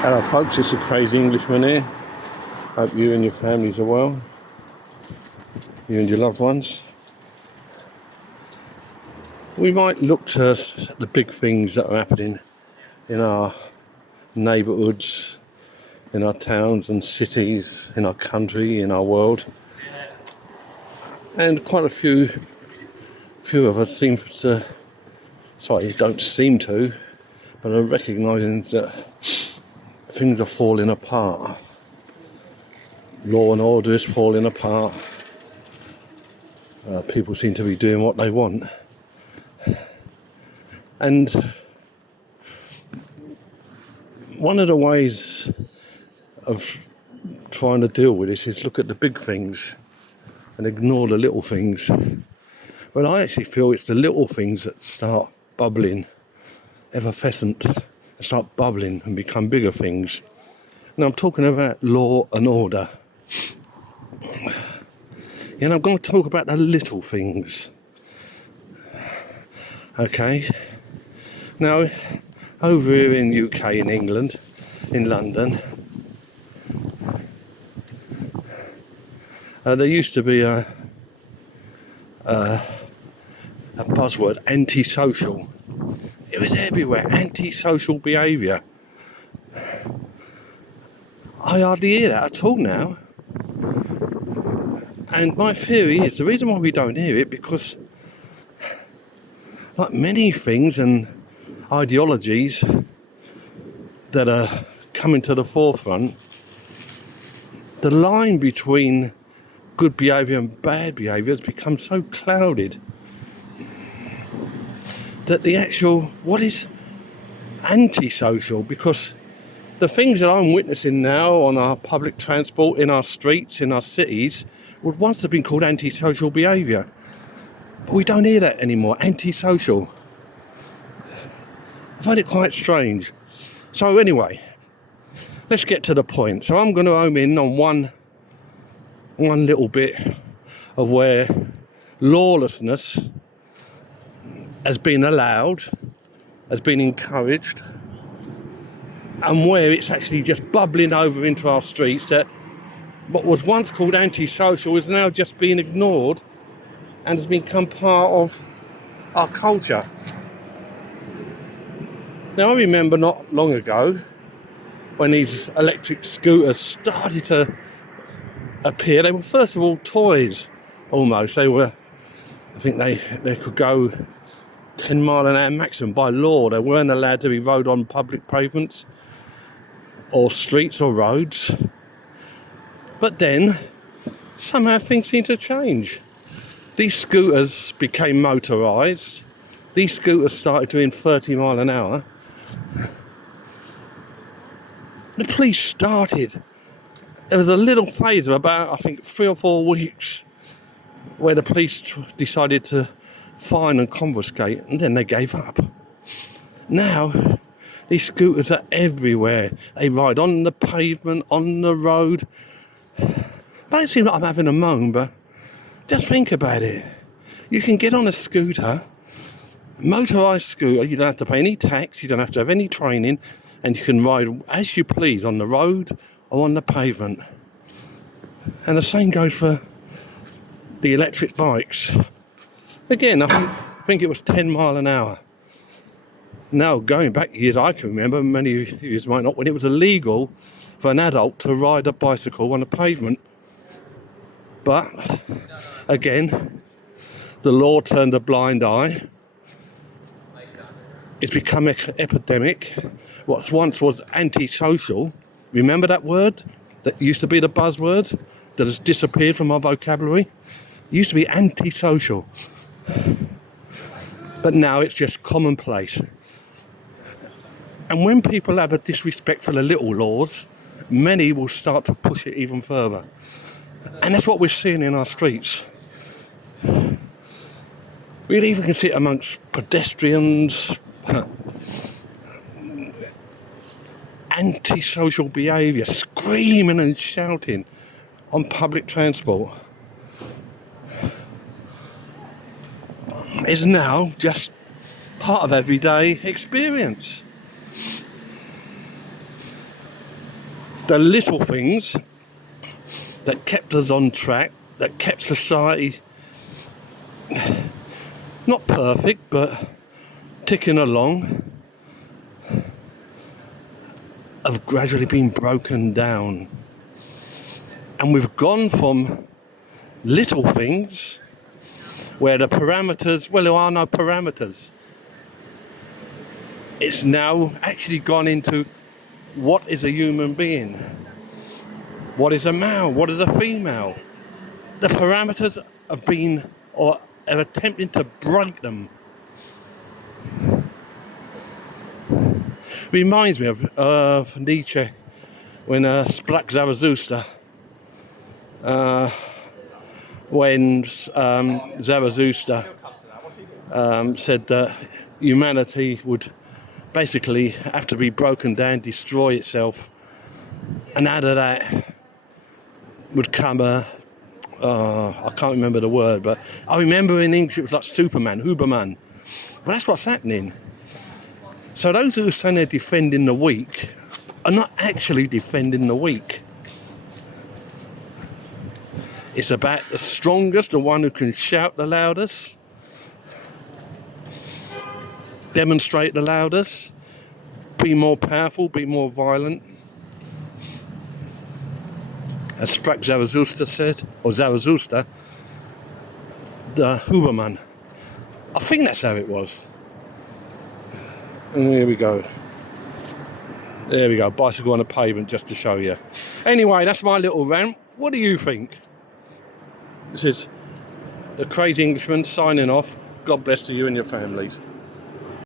Hello folks, it's a crazy Englishman here. Hope you and your families are well. You and your loved ones. We might look to the big things that are happening in our neighbourhoods, in our towns and cities, in our country, in our world. And quite a few of us don't seem to, but are recognising that things are falling apart. Law and order is falling apart. People seem to be doing what they want. And one of the ways of trying to deal with this is look at the big things and ignore the little things. But I actually feel it's the little things that start bubbling, effervescent, start bubbling and become bigger things. Now I'm talking about law and order. And I'm going to talk about the little things. Okay. Now, over here in UK, in England, in London, there used to be a buzzword, antisocial. It was everywhere, antisocial behaviour. I hardly hear that at all now. And my theory is the reason why we don't hear it because, like many things and ideologies that are coming to the forefront, the line between good behaviour and bad behaviour has become so clouded that the actual, what is antisocial? Because the things that I'm witnessing now on our public transport, in our streets, in our cities, would once have been called antisocial behaviour. But we don't hear that anymore, antisocial. I find it quite strange. So anyway, let's get to the point. So I'm going to home in on one little bit of where lawlessness has been allowed, has been encouraged, and where it's actually just bubbling over into our streets that what was once called antisocial is now just being ignored and has become part of our culture. Now I remember not long ago when these electric scooters started to appear. They were first of all toys almost. They were, I think they could go 10 mile an hour maximum by law. They weren't allowed to be rode on public pavements or streets or roads. But then somehow things seem to change. These scooters became motorised. These scooters started doing 30 mile an hour. The police started. There was a little phase of about, I think, 3 or 4 weeks where the police decided to fine and confiscate, and then they gave up. Now, these scooters are everywhere. They ride on the pavement, on the road. But it seems like I'm having a moan, but just think about it. You can get on a scooter, motorised scooter, you don't have to pay any tax, you don't have to have any training, and you can ride as you please on the road or on the pavement. And the same goes for the electric bikes. Again, I think it was 10 mile an hour. Now, going back years, I can remember, many of you might not, when it was illegal for an adult to ride a bicycle on a pavement. But, again, the law turned a blind eye. It's become epidemic. What once was antisocial, remember that word? That used to be the buzzword that has disappeared from our vocabulary? It used to be antisocial. But now it's just commonplace. And when people have a disrespect for the little laws, many will start to push it even further. And that's what we're seeing in our streets. We even can see it amongst pedestrians, antisocial behaviour, screaming and shouting on public transport. Is now just part of everyday experience. the little things that kept us on track, that kept society not perfect, but ticking along, have gradually been broken down. And we've gone from little things where the parameters, well, there are no parameters. It's now actually gone into what is a human being? What is a male? What is a female? The parameters have been, or are attempting to break them. Reminds me of Nietzsche when Sprach Zarathustra, when Zarathustra said that humanity would basically have to be broken down, destroy itself, and out of that would come I can't remember the word, but I remember in English it was like Superman, Huberman. Well, that's what's happening. So those who are saying they're defending the weak are not actually defending the weak. It's about the strongest, the one who can shout the loudest, demonstrate the loudest, be more powerful, be more violent. As Sprach Zarathustra said, or Zarathustra, the Huberman. I think that's how it was. And here we go. There we go, bicycle on the pavement just to show you. Anyway, that's my little rant. What do you think? This is the Crazy Englishman signing off. God bless to you and your families.